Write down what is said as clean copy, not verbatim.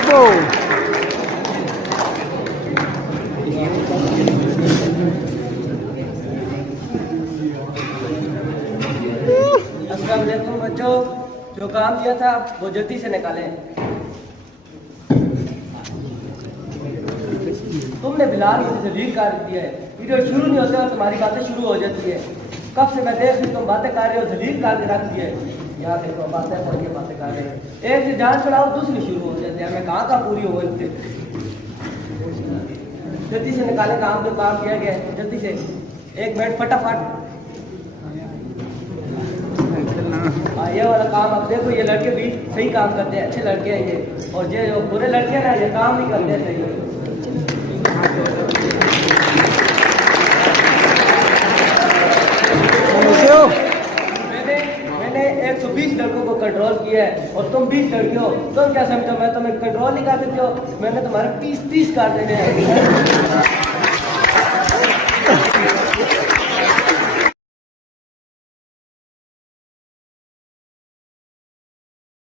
अब्बो अस्सलाम वालेकुम बच्चों, जो काम दिया था वो जल्दी से निकालें। तुमने बिलाल मुझे जलील कर दिया है। वीडियो शुरू नहीं होता और तुम्हारी बातें शुरू हो जाती है। कब से मैं देख रही तुम बातें कर रहे हो, जलील कर रख दिया है। यहाँ देखो बातें कर रहे हैं, एक से जान चढ़ाओ दूसरी शुरू हो जाती है। मैं कहाँ पूरी हो इनसे। जल्दी से निकाले काम, जो काम किया गया है जल्दी से, 1 मिनट फटाफट। ये वाला काम अब देखो, ये लड़के भी सही काम करते हैं, अच्छे लड़के हैं ये, और ये जो बुरे लड़के हैं ना ये काम नहीं करते हैं सही। मैंने 120 लड़कों को कंट्रोल किया है और तुम 20 लड़के हो। तुम क्या समझो मैं तुम्हें कंट्रोल नहीं कर सकते हो? मैंने तुम्हारे 30 कर देने हैं।